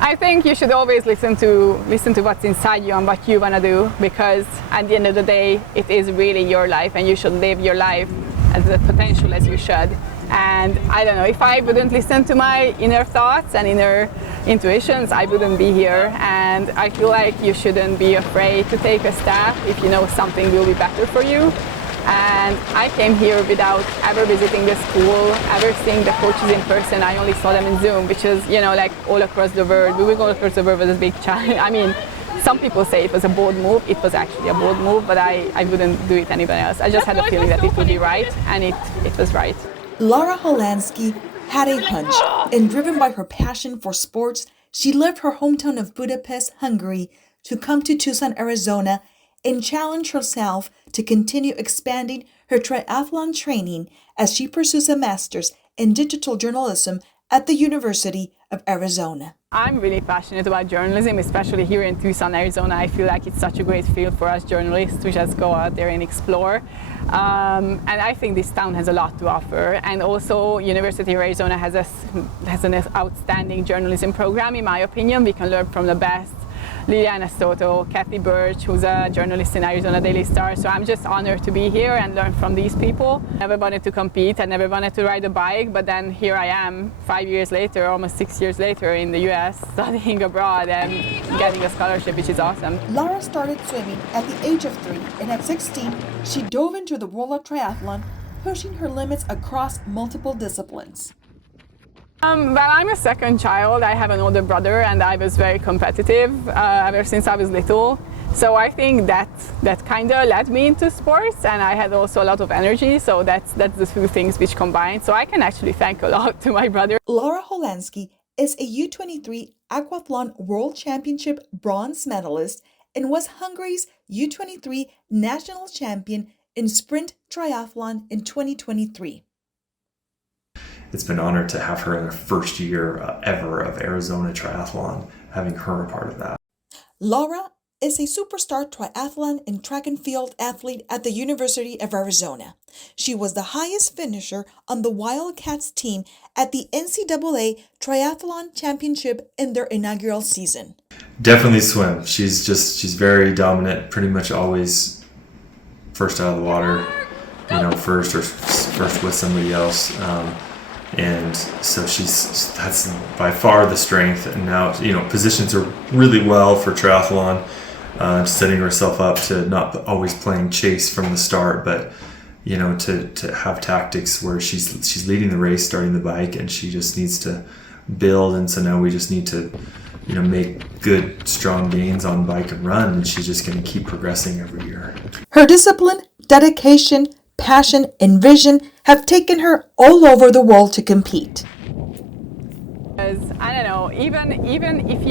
I think you should always listen to what's inside you and what you want to do, because at the end of the day it is really your life and you should live your life as the potential as you should. And I don't know, if I wouldn't listen to my inner thoughts and inner intuitions, I wouldn't be here. And I feel like you shouldn't be afraid to take a step if you know something will be better for you. And I came here without ever visiting the school, ever seeing the coaches in person. I only saw them in Zoom, which is, you know, like all across the world. Moving all across the world was a big challenge. I mean, some people say it was a bold move. It was actually a bold move, but I wouldn't do it anywhere else. I just had a feeling that it would be right, and it was right. Laura Holánszky had a hunch, and driven by her passion for sports, she left her hometown of Budapest, Hungary, to come to Tucson, Arizona, and challenge herself to continue expanding her triathlon training as she pursues a master's in digital journalism at the University of Arizona. I'm really passionate about journalism, especially here in Tucson, Arizona. I feel like it's such a great field for us journalists to just go out there and explore. And I think this town has a lot to offer. And also, University of Arizona has an outstanding journalism program, in my opinion. We can learn from the best. Liliana Soto, Kathy Birch, who's a journalist in Arizona Daily Star. So I'm just honored to be here and learn from these people. Never wanted to compete, I never wanted to ride a bike, but then here I am 5 years later, almost 6 years later in the US, studying abroad and getting a scholarship, which is awesome. Laura started swimming at the age of 3, and at 16, she dove into the world of triathlon, pushing her limits across multiple disciplines. Well, I'm a second child. I have an older brother, and I was very competitive ever since I was little. So I think that kind of led me into sports, and I had also a lot of energy. So that's the two things which combined. So I can actually thank a lot to my brother. Laura Holánszky is a U23 Aquathlon World Championship bronze medalist and was Hungary's U23 national champion in sprint triathlon in 2023. It's been an honor to have her in her first year ever of Arizona Triathlon, having her a part of that. Laura is a superstar triathlon and track and field athlete at the University of Arizona. She was the highest finisher on the Wildcats team at the NCAA Triathlon Championship in their inaugural season. Definitely swim. She's very dominant, pretty much always first out of the water, first with somebody else. And so that's by far the strength. And now, positions her really well for triathlon, setting herself up to not always playing chase from the start, but, to have tactics where she's leading the race, starting the bike, and she just needs to build. And so now we just need to, make good, strong gains on bike and run. And she's just going to keep progressing every year. Her discipline, dedication, passion, and vision have taken her all over the world to compete. I don't know, even if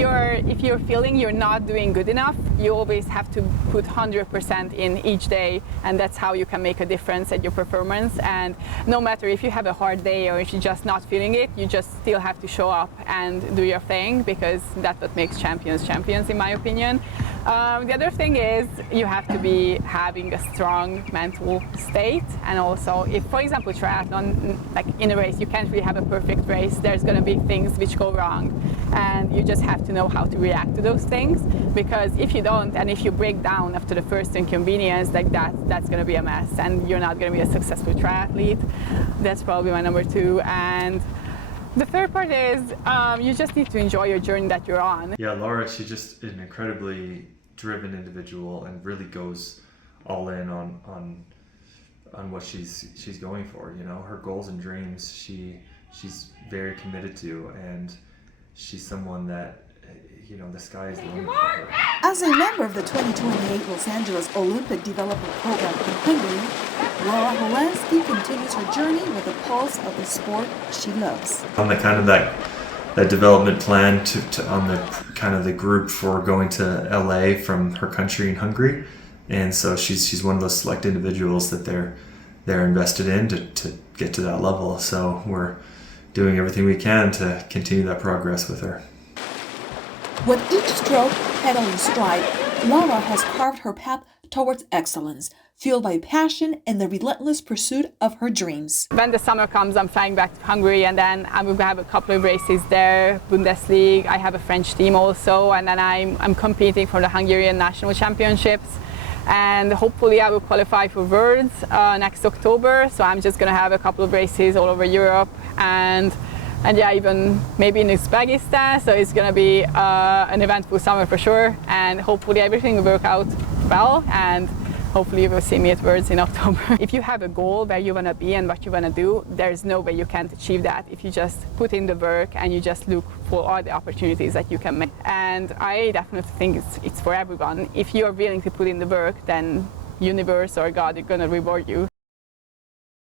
you're feeling you're not doing good enough, you always have to put 100% in each day, and that's how you can make a difference at your performance. And no matter if you have a hard day or if you're just not feeling it, you just still have to show up and do your thing, because that's what makes champions, in my opinion. The other thing is you have to be having a strong mental state, and also if, for example, triathlon, like in a race, you can't really have a perfect race. There's going to be things which go wrong, and you just have to know how to react to those things, because if you don't, and if you break down after the first inconvenience, like that's going to be a mess, and you're not going to be a successful triathlete. That's probably my number 2. And the third part is you just need to enjoy your journey that you're on. Yeah, Laura, she's just an incredibly driven individual and really goes all in on what she's going for. Her goals and dreams she's very committed to, and she's someone that the sky is the limit for her. As a member of the 2028 Los Angeles Olympic Development Program in Hungary, Laura Holánszky continues her journey with the pulse of the sport she loves. On the kind of that development plan on the kind of the group for going to LA from her country in Hungary, and so she's one of those select individuals that they're invested in to get to that level. So we're doing everything we can to continue that progress with her. With each stroke, pedal in stride, Laura has carved her path towards excellence, fueled by passion and the relentless pursuit of her dreams. When the summer comes, I'm flying back to Hungary, and then I'm going to have a couple of races there, Bundesliga. I have a French team also, and then I'm competing for the Hungarian National Championships. And hopefully I will qualify for Worlds next October. So I'm just going to have a couple of races all over Europe, and yeah, even maybe in Uzbekistan. So it's going to be an eventful summer for sure, and hopefully everything will work out well, and hopefully you will see me at Worlds in October. If you have a goal where you want to be and what you want to do, there's no way you can't achieve that if you just put in the work and you just look for all the opportunities that you can make. And I definitely think it's for everyone. If you're willing to put in the work, then universe or God is going to reward you.